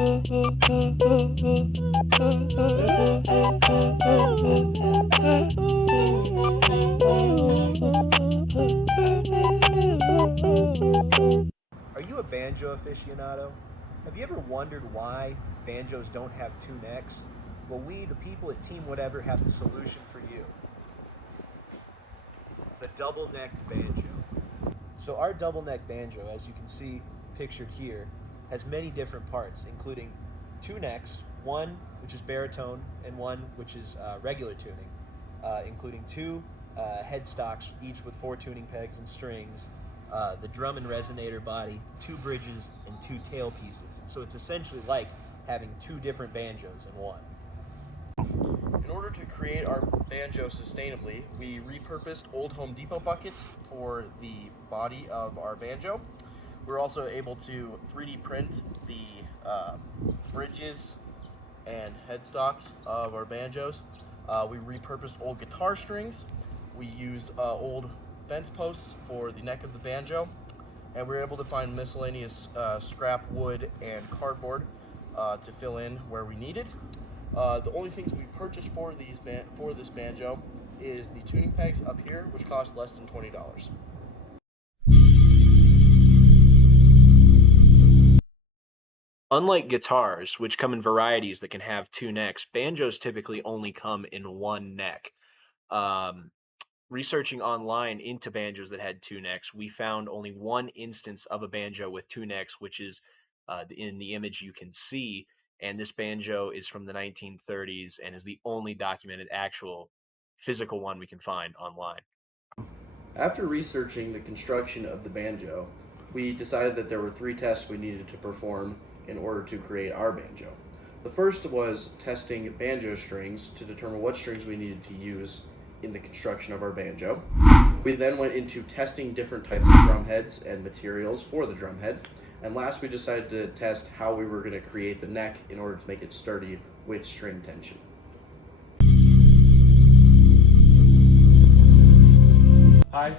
Are you a banjo aficionado? Have you ever wondered why banjos don't have two necks? Well, we, the people at Team Whatever, have the solution for you. The double-necked banjo. So our double-neck banjo, as you can see pictured here, has many different parts, including two necks, one which is baritone and one which is regular tuning, including two headstocks, each with 4 tuning pegs and strings, the drum and resonator body, 2 bridges, and 2 tail pieces. So it's essentially like having 2 different banjos in one. In order to create our banjo sustainably, we repurposed old Home Depot buckets for the body of our banjo. We're also able to 3D print the bridges and headstocks of our banjos. We repurposed old guitar strings. We used old fence posts for the neck of the banjo, and we were able to find miscellaneous scrap wood and cardboard to fill in where we needed. The only things we purchased for this banjo is the tuning pegs up here, which cost less than $20. Unlike guitars, which come in varieties that can have 2 necks, banjos typically only come in 1 neck. Researching online into banjos that had 2 necks, we found only 1 instance of a banjo with 2 necks, which is in the image you can see. And this banjo is from the 1930s and is the only documented actual physical one we can find online. After researching the construction of the banjo, we decided that there were 3 tests we needed to perform in order to create our banjo. The first was testing banjo strings to determine what strings we needed to use in the construction of our banjo. We then went into testing different types of drum heads and materials for the drum head. And last, we decided to test how we were going to create the neck in order to make it sturdy with string tension. Hi,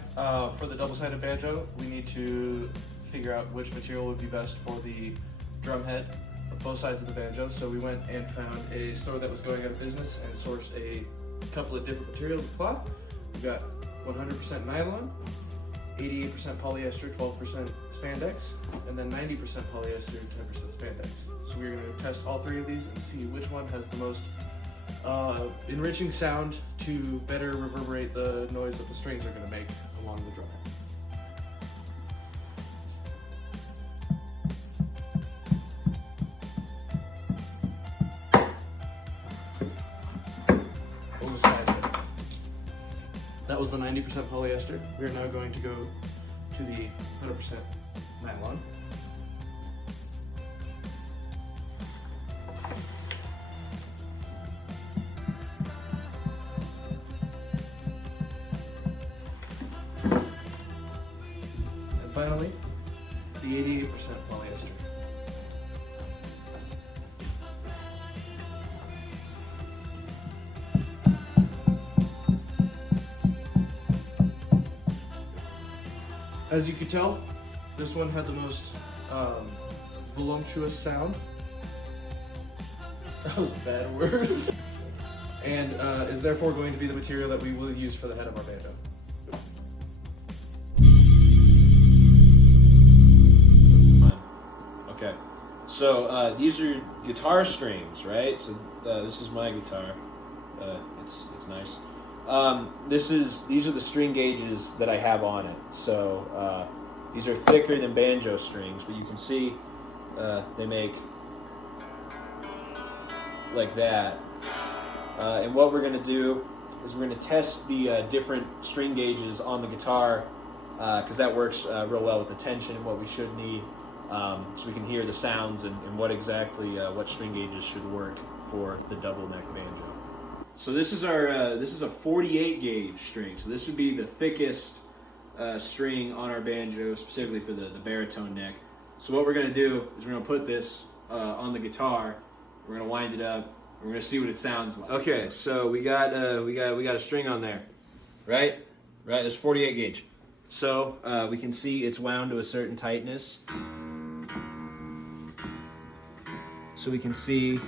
for the double-sided banjo, we need to figure out which material would be best for the drum head of both sides of the banjo. So we went and found a store that was going out of business and sourced a couple of different materials of cloth. We've got 100% nylon, 88% polyester, 12% spandex, and then 90% polyester, 10% spandex. So we're going to test all 3 of these and see which one has the most enriching sound to better reverberate the noise that the strings are going to make along the drum head. That was the 90% polyester. We are now going to go to the 100% nylon. And finally, the 88% polyester. As you can tell, this one had the most voluptuous sound. That was a bad word. And is therefore going to be the material that we will use for the head of our banjo. Okay, so these are guitar strings, right? So this is my guitar. It's nice. These are the string gauges that I have on it. So these are thicker than banjo strings, but you can see they make like that. And what we're going to do is we're going to test the different string gauges on the guitar because that works real well with the tension and what we should need, so we can hear the sounds and what string gauges should work for the double neck banjo. So this is a 48 gauge string. So this would be the thickest string on our banjo, specifically for the baritone neck. So what we're going to do is we're going to put this on the guitar. We're going to wind it up. We're going to see what it sounds like. Okay, so we got a string on there, right? Right. It's 48 gauge. So we can see it's wound to a certain tightness. so we can see.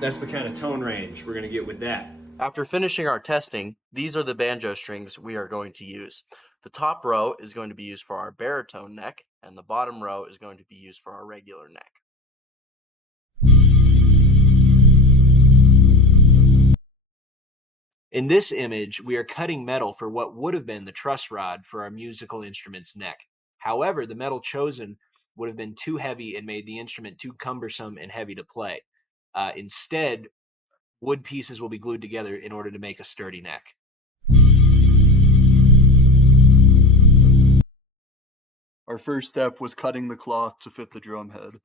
That's the kind of tone range we're going to get with that. After finishing our testing, these are the banjo strings we are going to use. The top row is going to be used for our baritone neck, and the bottom row is going to be used for our regular neck. In this image, we are cutting metal for what would have been the truss rod for our musical instrument's neck. However, the metal chosen would have been too heavy and made the instrument too cumbersome and heavy to play. Instead, wood pieces will be glued together in order to make a sturdy neck. Our first step was cutting the cloth to fit the drum head.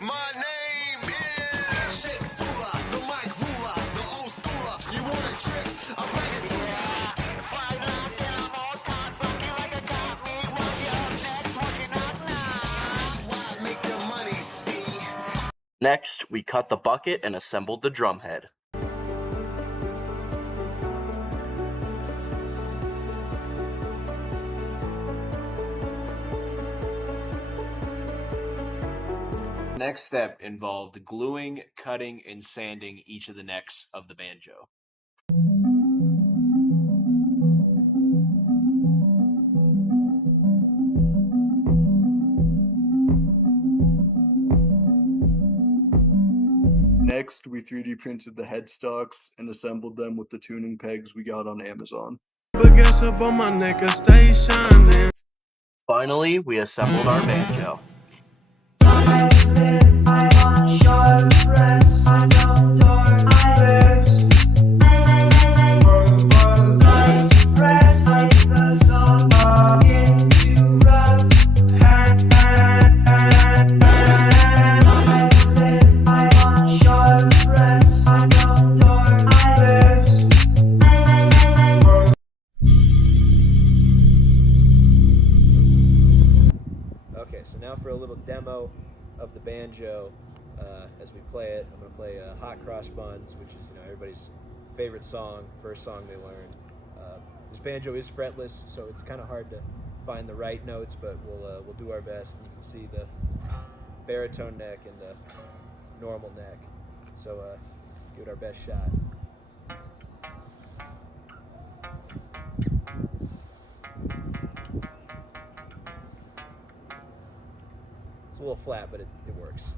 My name is Shake Sula, the mic ruler, the old schooler. You want a trick? I'll bring it to ya. Fight like I'm all caught, rocking like a cop, me run your next working out now. Why make the money see? Next, we cut the bucket and assembled the drum head. The next step involved gluing, cutting, and sanding each of the necks of the banjo. Next, we 3D printed the headstocks and assembled them with the tuning pegs we got on Amazon. Finally, we assembled our banjo. Okay, so now for a little demo of the banjo as we play it. I'm going to play Hot Cross Buns, which is everybody's favorite song, first song they learned. This banjo is fretless, so it's kind of hard to find the right notes, but we'll do our best. And you can see the baritone neck and the normal neck, so give it our best shot. It's a little flat, but it works.